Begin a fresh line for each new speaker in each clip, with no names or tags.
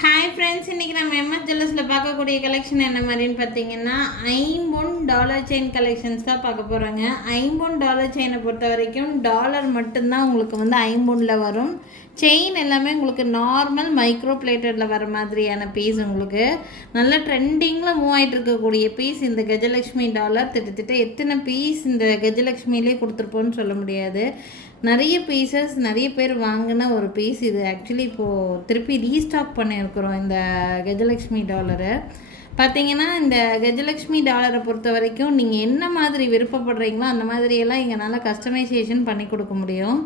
Hi friends இன்றைக்கி நம்ம MS ஜுவல்லர்ஸில் பார்க்கக்கூடிய கலெக்ஷன் என்ன மாதிரின்னு பார்த்தீங்கன்னா ஐம்பொன் டாலர் செயின் கலெக்ஷன்ஸ் தான் பார்க்க போகிறாங்க ஐம்பொன் டாலர் செயினை பொறுத்த வரைக்கும் டாலர் மட்டும்தான் உங்களுக்கு வந்து ஐம்பொனில் வரும். செயின் எல்லாமே உங்களுக்கு நார்மல் மைக்ரோ பிளேட்டடில் வர மாதிரியான பீஸ் உங்களுக்கு. நல்ல ட்ரெண்டிங்கில் மூவ் ஆகிட்டு இருக்கக்கூடிய பீஸ் இந்த கஜலக்ஷ்மி டாலர் திட்டத்திட்ட எத்தனை பீஸ் இந்த கஜலக்ஷ்மியிலே கொடுத்துருப்போன்னு சொல்ல முடியாது. நிறைய பீசஸ் நிறைய பேர் வாங்கின ஒரு பீஸ் இது. ஆக்சுவலி இப்போது திருப்பி ரீஸ்டாக் பண்ணியிருக்கிறோம் இந்த கஜலக்ஷ்மி டாலரை பார்த்தீங்கன்னா இந்த கஜலக்ஷ்மி டாலரை பொறுத்த வரைக்கும் நீங்கள் என்ன மாதிரி விருப்பப்படுறீங்களோ அந்த மாதிரியெல்லாம் எங்களால் கஸ்டமைசேஷன் பண்ணி கொடுக்க முடியும்.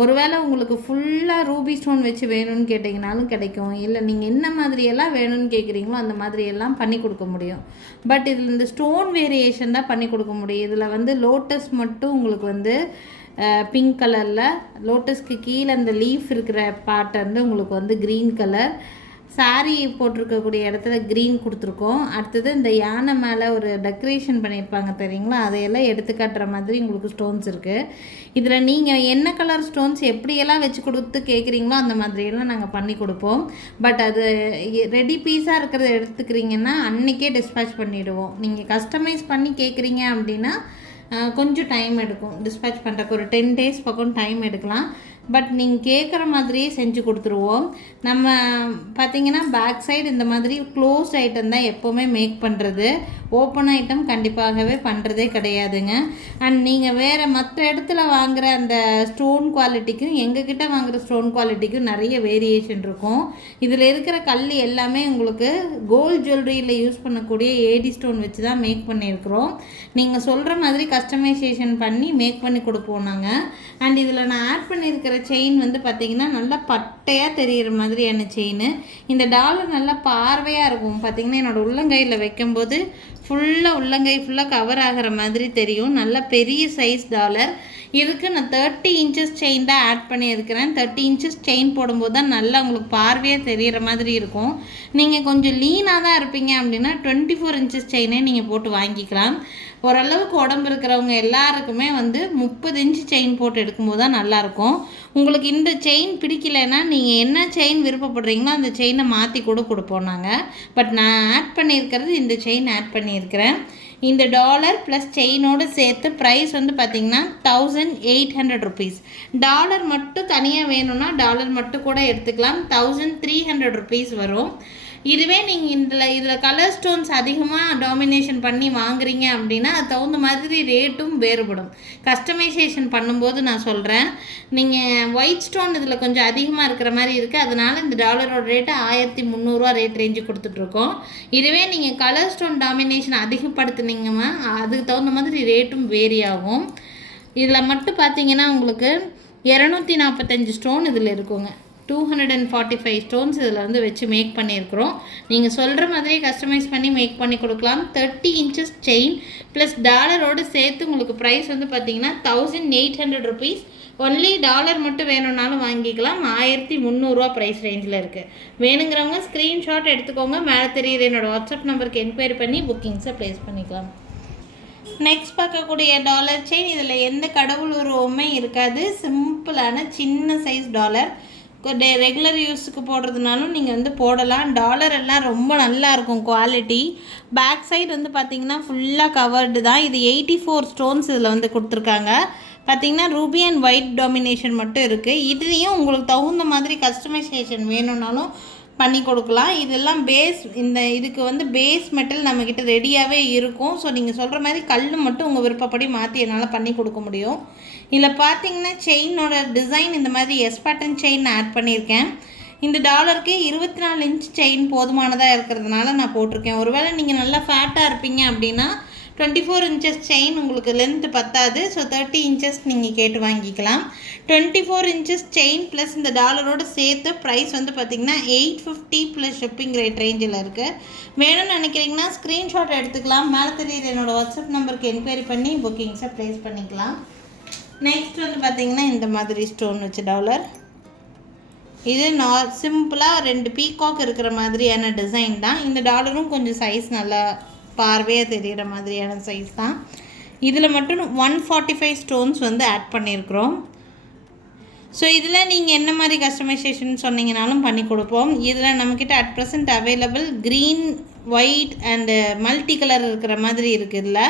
ஒருவேளை உங்களுக்கு ஃபுல்லாக ரூபி ஸ்டோன் வச்சு வேணும்னு கேட்டிங்கனாலும் கிடைக்கும். இல்லை நீங்கள் என்ன மாதிரியெல்லாம் வேணும்னு கேட்குறீங்களோ அந்த மாதிரியெல்லாம் பண்ணி கொடுக்க முடியும். பட் இதில் இந்த ஸ்டோன் வேரியேஷன் தான் பண்ணி கொடுக்க முடியும். இதில் வந்து லோட்டஸ் மட்டும் உங்களுக்கு வந்து பிங்க் கலரில் லோட்டஸ்க்கு கீழே அந்த லீஃப் இருக்கிற பார்ட் வந்து உங்களுக்கு வந்து க்ரீன் கலர் சாரி போட்டிருக்கக்கூடிய இடத்துல க்ரீன் கொடுத்துருக்கோம். அடுத்தது இந்த யானை மேலே ஒரு டெக்கரேஷன் பண்ணியிருப்பாங்க தெரியுங்களா? அதையெல்லாம் எடுத்து காட்டுற மாதிரி உங்களுக்கு ஸ்டோன்ஸ் இருக்குது இதில் நீங்கள் என்ன கலர் ஸ்டோன்ஸ் எப்படியெல்லாம் வச்சு கொடுத்து கேட்குறீங்களோ அந்த மாதிரியெல்லாம் நாங்கள் பண்ணி கொடுப்போம். பட் அது ரெடி பீஸாக இருக்கிறத எடுத்துக்கிறீங்கன்னா அன்றைக்கே டிஸ்பேச் பண்ணிவிடுவோம் நீங்கள் கஸ்டமைஸ் பண்ணி கேட்குறீங்க அப்படின்னா கொஞ்சம் டைம் எடுக்கும். டிஸ்பேச் பண்ணுறக்கு ஒரு டென் டேஸ் பக்கம் டைம் எடுக்கலாம். பட் நீங்கள் கேட்குற மாதிரியே செஞ்சு கொடுத்துருவோம். நம்ம பார்த்தீங்கன்னா பேக் சைடு இந்த மாதிரி க்ளோஸ்ட் ஐட்டம் தான் எப்போவுமே மேக் பண்ணுறது ஓப்பன் ஐட்டம் கண்டிப்பாகவே பண்ணுறதே கிடையாதுங்க. அண்ட் நீங்கள் வேறு மற்ற இடத்துல வாங்குகிற அந்த ஸ்டோன் குவாலிட்டிக்கும் எங்ககிட்ட வாங்குகிற ஸ்டோன் குவாலிட்டிக்கும் நிறைய வேரியேஷன் இருக்கும். இதில் இருக்கிற கல் எல்லாமே உங்களுக்கு கோல்ட் ஜுவல்லரியில் யூஸ் பண்ணக்கூடிய ஏடி ஸ்டோன் வச்சு தான் மேக் பண்ணியிருக்கிறோம். நீங்கள் சொல்கிற மாதிரி கஸ்டமைசேஷன் பண்ணி மேக் பண்ணி கொடுப்போம் நாங்கள் அண்ட் இதில் நான் ஆட் பண்ணியிருக்கிற செயின் வந்து பார்த்திங்கன்னா நல்லா பட்டையாக தெரிகிற மாதிரியான செயின் இந்த டாலர் நல்லா பார்வையாக இருக்கும். பார்த்திங்கன்னா என்னோடய உள்ளங்கையில் வைக்கும்போது ஃபுல்லாக உள்ளங்கை ஃபுல்லாக கவர் ஆகிற மாதிரி தெரியும். நல்ல பெரிய சைஸ் டாலர். இதுக்கு நான் தேர்ட்டி இன்ச்சஸ் செயின் தான் ஆட் பண்ணியிருக்கிறேன். தேர்ட்டி இன்ச்சஸ் செயின் போடும்போது தான் நல்லா உங்களுக்கு பார்வையாக தெரிகிற மாதிரி இருக்கும். நீங்கள் கொஞ்சம் லீனாக தான் இருப்பீங்க அப்படின்னா டுவெண்ட்டி ஃபோர் இன்ச்சஸ் செயினே நீங்கள் போட்டு வாங்கிக்கலாம். ஓரளவுக்கு உடம்பு இருக்கிறவங்க எல்லாருக்குமே வந்து முப்பது இன்ச்சு செயின் போட்டு எடுக்கும்போது தான் நல்லாயிருக்கும் உங்களுக்கு இந்த செயின் பிடிக்கலைன்னா நீங்கள் என்ன செயின் விருப்பப்படுறீங்களோ அந்த செயினை மாற்றி கூட கொடுப்போம் நாங்கள் பட் நான் ஆட் பண்ணியிருக்கிறது இந்த செயின் ஆட் பண்ணியிருக்கிறேன். இந்த டாலர் ப்ளஸ் செயினோடு சேர்த்து ப்ரைஸ் வந்து பார்த்திங்கன்னா thousand eight hundred rupees dollar மட்டும் தனியாக வேணும்னா டாலர் மட்டும் கூட எடுத்துக்கலாம். தௌசண்ட் த்ரீ ஹண்ட்ரட் ருபீஸ் வரும். இதுவே நீங்கள் இதில் இதில் கலர் ஸ்டோன்ஸ் அதிகமாக டாமினேஷன் பண்ணி வாங்குறீங்க அப்படின்னா அது தகுந்த மாதிரி ரேட்டும் வேறுபடும். கஸ்டமைசேஷன் பண்ணும்போது நான் சொல்கிறேன் நீங்கள் ஒயிட் ஸ்டோன் இதில் கொஞ்சம் அதிகமாக இருக்கிற மாதிரி இருக்குது அதனால் இந்த டாலரோட ரேட்டு ஆயிரத்தி முந்நூறுரூவா ரேட் ரேஞ்சு கொடுத்துட்ருக்கோம். இதுவே நீங்கள் கலர் ஸ்டோன் டாமினேஷன் அதிகப்படுத்துனீங்கம்மா அதுக்கு தகுந்த மாதிரி ரேட்டும் வேரி ஆகும் இதில் மட்டும் பார்த்தீங்கன்னா உங்களுக்கு இரநூத்தி நாற்பத்தஞ்சு ஸ்டோன் இதில் இருக்குங்க. Two hundred and forty five stones இதில் வந்து வச்சு மேக் பண்ணியிருக்கிறோம். நீங்கள் சொல்கிற மாதிரியே கஸ்டமைஸ் பண்ணி மேக் பண்ணி கொடுக்கலாம். தேர்ட்டி இன்ச்சஸ் செயின் ப்ளஸ் டாலரோடு சேர்த்து உங்களுக்கு ப்ரைஸ் வந்து பார்த்தீங்கன்னா thousand eight hundred rupees only dollar மட்டும் வேணும்னாலும் வாங்கிக்கலாம். ஆயிரத்தி முந்நூறுரூவா ப்ரைஸ் ரேஞ்சில் இருக்குது வேணுங்கிறவங்க ஸ்க்ரீன்ஷாட் எடுத்துக்கோங்க. மேலே தெரியுது என்னோடய வாட்ஸ்அப் நம்பருக்கு என்கொயரி பண்ணி புக்கிங்ஸை ப்ளேஸ் பண்ணிக்கலாம். நெக்ஸ்ட் பார்க்கக்கூடிய டாலர் செயின் இதில் எந்த கடவுள் உருவமே இருக்காது. சிம்பிளான சின்ன சைஸ் டாலர் டே ரெகுலர் யூஸுக்கு போடுறதுனாலும் நீங்கள் வந்து போடலாம். டாலர் எல்லாம் ரொம்ப நல்லா இருக்கும் குவாலிட்டி பேக் சைடு வந்து பார்த்திங்கன்னா ஃபுல்லாக கவர்டு தான். இது எயிட்டி ஃபோர் ஸ்டோன்ஸ் இதில் வந்து கொடுத்துருக்காங்க. பார்த்திங்கன்னா ரூபி அண்ட் ஒயிட் டாமினேஷன் மட்டும் இருக்குது இதுலேயும் உங்களுக்கு தகுந்த மாதிரி கஸ்டமைசேஷன் வேணும்னாலும் பண்ணி கொடுக்கலாம். இதெல்லாம் பேஸ் இந்த இதுக்கு வந்து பேஸ் மெட்டல் நம்மக்கிட்ட ரெடியாகவே இருக்கும். ஸோ நீங்கள் சொல்கிற மாதிரி கல் மட்டும் உங்கள் விருப்பப்படி மாற்றி என்னால் பண்ணி கொடுக்க முடியும். இதில் பார்த்தீங்கன்னா செயினோட டிசைன் இந்த மாதிரி எஸ் பேட்டன் செயின் ஆட் பண்ணியிருக்கேன். இந்த டாலருக்கு இருபத்தி நாலு இன்ச் செயின் போதுமானதாக இருக்கிறதுனால நான் போட்டிருக்கேன். ஒருவேளை நீங்கள் நல்லா ஃபேட்டாக இருப்பீங்க அப்படின்னா டுவெண்ட்டி ஃபோர் இன்ச்சஸ் செயின் உங்களுக்கு லென்த்து பத்தாது. ஸோ தேர்ட்டி இன்ச்சஸ் நீங்கள் கேட்டு வாங்கிக்கலாம். Twenty four inches chain plus இந்த டாலரோடு சேர்த்து ப்ரைஸ் வந்து பார்த்திங்கன்னா eight fifty plus shipping rate ரேஞ்சில் இருக்குது வேணும்னு நினைக்கிறீங்கன்னா ஸ்க்ரீன்ஷாட் எடுத்துக்கலாம். மேலே தெரியுது என்னோடய வாட்ஸ்அப் நம்பருக்கு என்கொயரி பண்ணி புக்கிங்ஸை ப்ளேஸ் பண்ணிக்கலாம். நெக்ஸ்ட் வந்து பார்த்திங்கன்னா இந்த மாதிரி ஸ்டோன் வச்சு டாலர் இது நா சிம்பிளாக ரெண்டு பீகாக் இருக்கிற மாதிரியான டிசைன் தான். இந்த டாலரும் கொஞ்சம் சைஸ் நல்லா பார்வையாக தெரிகிற மாதிரியான சைஸ் தான். இதில் மட்டும் ஒன் ஃபார்ட்டி ஃபைவ் ஸ்டோன்ஸ் வந்து ஆட் பண்ணியிருக்கிறோம் ஸோ இதில் நீங்கள் என்ன மாதிரி கஸ்டமைசேஷன் சொன்னீங்கனாலும் பண்ணி கொடுப்போம். இதில் நம்மக்கிட்ட at present available green white and multi colour இருக்கிற மாதிரி இருக்குதுல்ல.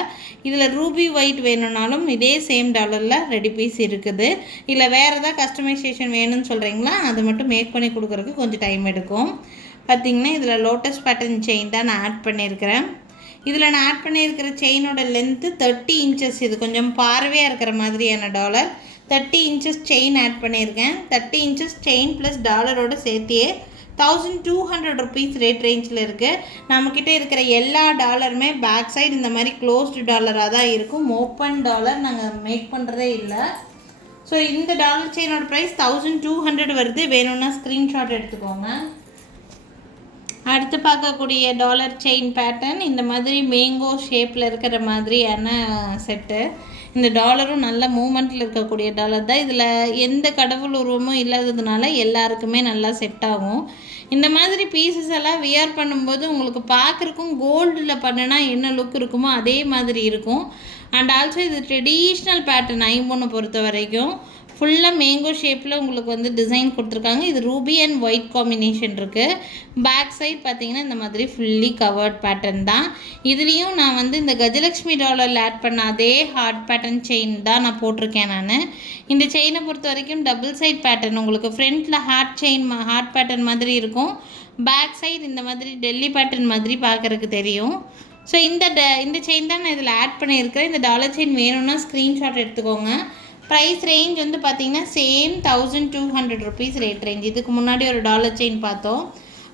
இதில் ரூபி ஒயிட் வேணும்னாலும் இதே சேம் டாலரில் ரெடி பீஸ் இருக்குது. இல்லை வேறு ஏதாவது கஸ்டமைசேஷன் வேணும்னு சொல்கிறீங்களா அது மட்டும் மேக் பண்ணி கொடுக்குறதுக்கு கொஞ்சம் டைம் எடுக்கும். பார்த்திங்கன்னா இதில் லோட்டஸ் பேட்டர்ன் செயின் தான் நான் ஆட் பண்ணியிருக்கிறேன் இதில் நான் ஆட் பண்ணியிருக்கிற செயினோட லென்த்து தேர்ட்டி இன்ச்சஸ் இது கொஞ்சம் பார்வையாக இருக்கிற மாதிரியான dollar thirty inches chain add பண்ணியிருக்கேன். தேர்ட்டி இன்ச்சஸ் செயின் ப்ளஸ் டாலரோட சேர்த்தியே thousand two hundred rupees rate ரேஞ்சில் இருக்குது நம்மக்கிட்ட இருக்கிற எல்லா டாலருமே பேக் சைடு இந்த மாதிரி க்ளோஸ்டு டாலராக தான் இருக்கும். ஓப்பன் டாலர் நாங்கள் மேக் பண்ணுறதே இல்லை. ஸோ இந்த டாலர் செயினோட ப்ரைஸ் தௌசண்ட் டூ ஹண்ட்ரட் வருது. வேணும்னா ஸ்க்ரீன்ஷாட் எடுத்துக்கோங்க. அடுத்து பார்க்கக்கூடிய டாலர் செயின் பேட்டர்ன் இந்த மாதிரி மேங்கோ ஷேப்பில் இருக்கிற மாதிரியான செட்டு. இந்த டாலரும் நல்ல மூமெண்ட்டில் இருக்கக்கூடிய டாலர் தான். இதில் எந்த கடவுள் உருவமும் இல்லாததுனால எல்லாருக்குமே நல்லா செட் ஆகும். இந்த மாதிரி பீசஸ் எல்லாம் வியர் பண்ணும்போது உங்களுக்கு பார்க்குறக்கும் கோல்டில் பண்ணுனா என்ன லுக் இருக்குமோ அதே மாதிரி இருக்கும். அண்ட் ஆல்சோ இது ட்ரெடிஷ்னல் பேட்டர்ன் ஐம்பொண்ணை பொறுத்த வரைக்கும். ஃபுல்லாக மேங்கோ ஷேப்பில் உங்களுக்கு வந்து டிசைன் கொடுத்துருக்காங்க. இது ரூபி அண்ட் ஒயிட் காம்பினேஷன் இருக்குது பேக் சைட் பார்த்தீங்கன்னா இந்த மாதிரி ஃபுல்லி கவர்ட் பேட்டர்ன் தான். இதுலேயும் நான் வந்து இந்த கஜலக்ஷ்மி டாலரில் ஆட் பண்ண அதே ஹார்ட் பேட்டர்ன் செயின் தான் நான் போட்டிருக்கேன் நான். இந்த செயினை பொறுத்த வரைக்கும் டபுள் சைட் பேட்டர்ன் உங்களுக்கு ஃப்ரண்ட்டில் ஹார்ட் செயின் ஹார்ட் பேட்டர்ன் மாதிரி இருக்கும். பேக் சைடு இந்த மாதிரி டெல்லி பேட்டர்ன் மாதிரி பார்க்குறதுக்கு தெரியும். ஸோ இந்த ட இந்த செயின் தான் நான் இதில் ஆட் பண்ணியிருக்கிறேன். இந்த டாலர் செயின் வேணும்னா ஸ்க்ரீன்ஷாட் எடுத்துக்கோங்க. ப்ரைஸ் ரேஞ்ச் வந்து பார்த்திங்கன்னா same thousand two hundred rupees rate range இதுக்கு முன்னாடி ஒரு டாலர் செயின் பார்த்தோம்.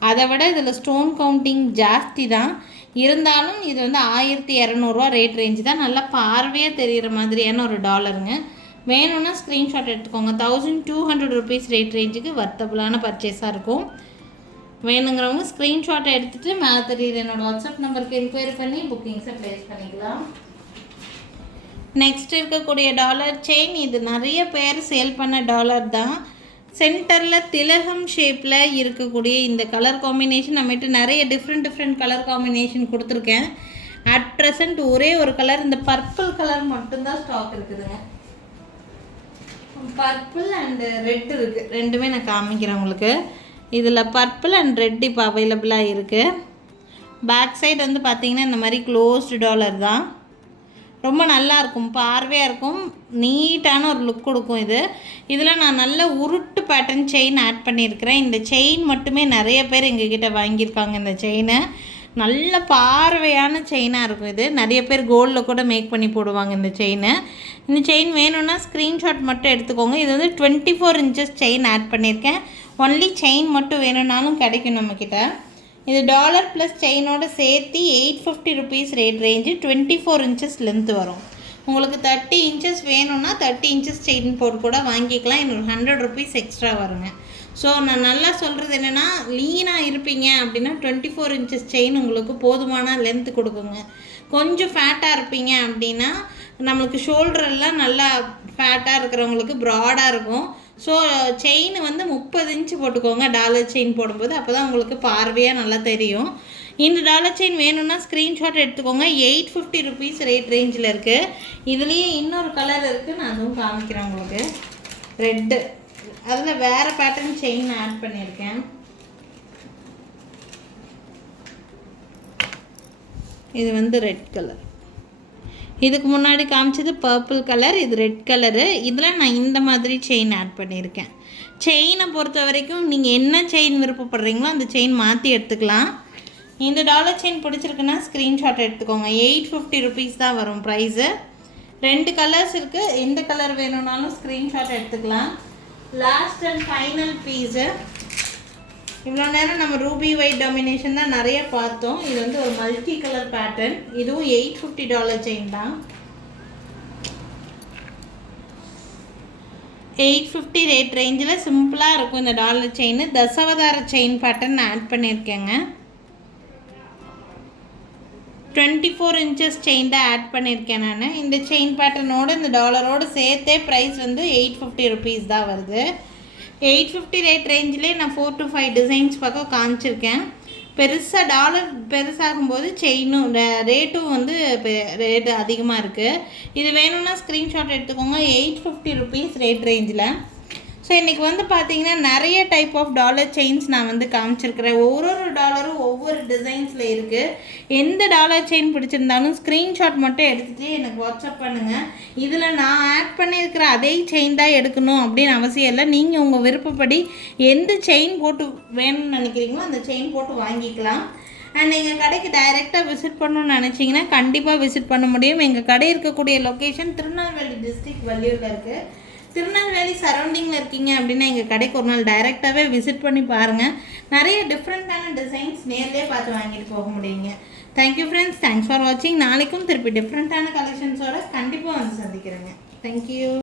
அதை விட இதில் ஸ்டோன் கவுண்டிங் ஜாஸ்தி தான். இருந்தாலும் இது வந்து ஆயிரத்தி இரநூறுவா ரேட் ரேஞ்சு தான். நல்லா பார்வையாக தெரிகிற மாதிரியான ஒரு டாலருங்க வேணும்னா ஸ்க்ரீன்ஷாட் எடுத்துக்கோங்க. Thousand two hundred rupees rate ரேஞ்சுக்கு வர்த்தபுளான பர்ச்சேஸாக இருக்கும். வேணுங்கிறவங்க ஸ்க்ரீன்ஷாட்டை எடுத்துகிட்டு மேலே தெரியுது என்னோடய வாட்ஸ்அப் நம்பருக்கு என்கொயரி பண்ணி புக்கிங்ஸை ப்ளேஸ் பண்ணிக்கலாம். நெக்ஸ்ட் இருக்கக்கூடிய டாலர் செயின் இது நிறைய பேர் சேல் பண்ண டாலர் தான். சென்டரில் திலகம் ஷேப்பில் இருக்கக்கூடிய இந்த கலர் காம்பினேஷன் நம்மகிட்ட நிறைய டிஃப்ரெண்ட் டிஃப்ரெண்ட் கலர் காம்பினேஷன் கொடுத்துருக்கேன். அட் ப்ரெசண்ட் ஒரே ஒரு கலர் இந்த பர்பிள் கலர் மட்டும்தான் ஸ்டாக் இருக்குதுங்க. பர்பிள் அண்டு ரெட் இருக்குது ரெண்டுமே நான் காமிக்கிறேன் உங்களுக்கு. இதில் பர்பிள் அண்ட் ரெட் இப்போ அவைலபிளாக இருக்குது பேக் சைடு வந்து பார்த்திங்கன்னா இந்த மாதிரி க்ளோஸ்டு டாலர் தான். ரொம்ப நல்லா இருக்கும் பார்வையாக இருக்கும் நீட்டான ஒரு லுக் கொடுக்கும் இது. இதில் நான் நல்ல உருட்டு பேட்டர்ன் செயின் ஆட் பண்ணியிருக்கிறேன். இந்த செயின் மட்டுமே நிறைய பேர் எங்ககிட்ட வாங்கியிருக்காங்க இந்த செயினை நல்ல பார்வையான செயினாக இருக்கும் இது. நிறைய பேர் கோல்டில் கூட மேக் பண்ணி போடுவாங்க இந்த செயினை இந்த செயின் வேணும்னா ஸ்க்ரீன்ஷாட் மட்டும் எடுத்துக்கோங்க. இது வந்து twenty four inches chain add பண்ணியிருக்கேன். ஒன்லி செயின் மட்டும் வேணும்னாலும் கிடைக்கும் நம்மக்கிட்ட இது டாலர் ப்ளஸ் செயினோட சேர்த்து eight fifty rupees rate range twenty four inches length வரும். உங்களுக்கு தேர்ட்டி இன்ச்சஸ் வேணும்னா தேர்ட்டி இன்ச்சஸ் செயின் போட்டு கூட வாங்கிக்கலாம். இன்னொரு ஹண்ட்ரட் ருபீஸ் எக்ஸ்ட்ரா வருங்க. ஸோ நான் நல்லா சொல்கிறது என்னென்னா லீனாக இருப்பீங்க அப்படின்னா டுவெண்ட்டி ஃபோர் இன்ச்சஸ் செயின் உங்களுக்கு போதுமான லென்த்து கொடுக்குங்க. கொஞ்சம் ஃபேட்டாக இருப்பீங்க அப்படின்னா நம்மளுக்கு ஷோல்டரெல்லாம் நல்லா ஃபேட்டாக இருக்கிறவங்களுக்கு ப்ராடாக இருக்கும். ஸோ செயின் வந்து முப்பது இன்ச்சு போட்டுக்கோங்க டாலர் செயின் போடும்போது அப்போ தான் உங்களுக்கு பார்வையாக நல்லா தெரியும். இந்த டாலர் செயின் வேணும்னா ஸ்க்ரீன்ஷாட் எடுத்துக்கோங்க. எயிட் ஃபிஃப்டி ருபீஸ் ரேட் ரேஞ்சில் இருக்குது இதுலேயே இன்னொரு கலர் இருக்குது நான் அதுவும் காமிக்கிறேன் உங்களுக்கு. ரெட்டு அதில் வேறு பேட்டர்ன் செயின் ஆட் பண்ணியிருக்கேன். இது வந்து ரெட் கலர் இதுக்கு முன்னாடி காமிச்சது பர்பிள் கலர் இது ரெட் கலரு இதில் நான் இந்த மாதிரி செயின் ஆட் பண்ணியிருக்கேன். செயினை பொறுத்த வரைக்கும் நீங்கள் என்ன செயின் விருப்பப்படுறீங்களோ அந்த செயின் மாற்றி எடுத்துக்கலாம். இந்த டாலர் செயின் பிடிச்சிருக்குன்னா ஸ்க்ரீன்ஷாட் எடுத்துக்கோங்க. எயிட் ஃபிஃப்டி ருபீஸ் தான் வரும் ப்ரைஸு ரெண்டு கலர்ஸ் இருக்குது எந்த கலர் வேணும்னாலும் ஸ்க்ரீன்ஷாட் எடுத்துக்கலாம். லாஸ்ட் அண்ட் ஃபைனல் பீஸு இவ்வளோ நேரம் நம்ம ரூபி ஒயிட் டாமினேஷன் தான் நிறைய பார்த்தோம். இது வந்து ஒரு மல்டி கலர் பேட்டர்ன் இதுவும் எயிட் ஃபிஃப்டி டாலர் செயின் தான். எயிட் ஃபிஃப்டி ரேட் ரேஞ்சில் சிம்பிளாக இருக்கும் இந்த dollar chain Dasavatara chain pattern add பண்ணியிருக்கேங்க. Twenty four inches chain தான் ஆட் பண்ணியிருக்கேன் நான். இந்த செயின் பேட்டர்னோடு இந்த டாலரோடு சேர்த்தே ப்ரைஸ் வந்து எயிட் ஃபிஃப்டி ருபீஸ் தான் வருது. எயிட் ஃபிஃப்டி ரேட் ரேஞ்சிலே நான் ஃபோர் டு ஃபைவ் டிசைன்ஸ் பக்கம் காமிச்சிருக்கேன். பெருசாக டாலர் பெருசாகும்போது செயினும் ரேட்டும் வந்து ரேட்டு அதிகமாக இருக்குது இது வேணும்னா ஸ்க்ரீன்ஷாட் எடுத்துக்கோங்க. எயிட் ஃபிஃப்டி ருபீஸ் ரேட் ரேஞ்சில் ஸோ இன்றைக்கி வந்து பார்த்தீங்கன்னா நிறைய டைப் ஆஃப் டாலர் செயின்ஸ் நான் வந்து காமிச்சிருக்கிறேன். ஒரு ஒரு டாலரும் ஒவ்வொரு டிசைன்ஸில் இருக்குது எந்த டாலர் செயின் பிடிச்சிருந்தாலும் ஸ்க்ரீன்ஷாட் மட்டும் எடுத்துகிட்டு எனக்கு வாட்ஸ்அப் பண்ணுங்கள் இதில் நான் ஆட் பண்ணியிருக்கிற அதே செயின் தான் எடுக்கணும் அப்படின்னு அவசியம் இல்லை. நீங்கள் உங்கள் விருப்பப்படி எந்த செயின் போட்டு வேணும்னு நினைக்கிறீங்களோ அந்த செயின் போட்டு வாங்கிக்கலாம். அண்ட் எங்கள் கடைக்கு டைரெக்டாக விசிட் பண்ணணும்னு நினச்சிங்கன்னா கண்டிப்பாக விசிட் பண்ண முடியும். எங்கள் கடை இருக்கக்கூடிய லொக்கேஷன் திருநெல்வேலி டிஸ்ட்ரிக்ட் வள்ளியூரில் இருக்குது திருநெல்வேலி சரௌண்டிங்கில் இருக்கீங்க அப்படின்னா எங்கள் கடைக்கு ஒரு நாள் டைரெக்டாகவே விசிட் பண்ணி பாருங்கள் நிறைய டிஃப்ரெண்ட்டான டிசைன்ஸ் நேர்லேயே பார்த்து வாங்கிட்டு போக முடியுங்க. தேங்க்யூ ஃப்ரெண்ட்ஸ் தேங்க்ஸ் ஃபார் வாட்சிங் நாளைக்கும் திருப்பி டிஃப்ரெண்ட்டான கலெக்ஷன்ஸோட கண்டிப்பாக வந்து சந்திக்கிறேங்க. தேங்க்யூ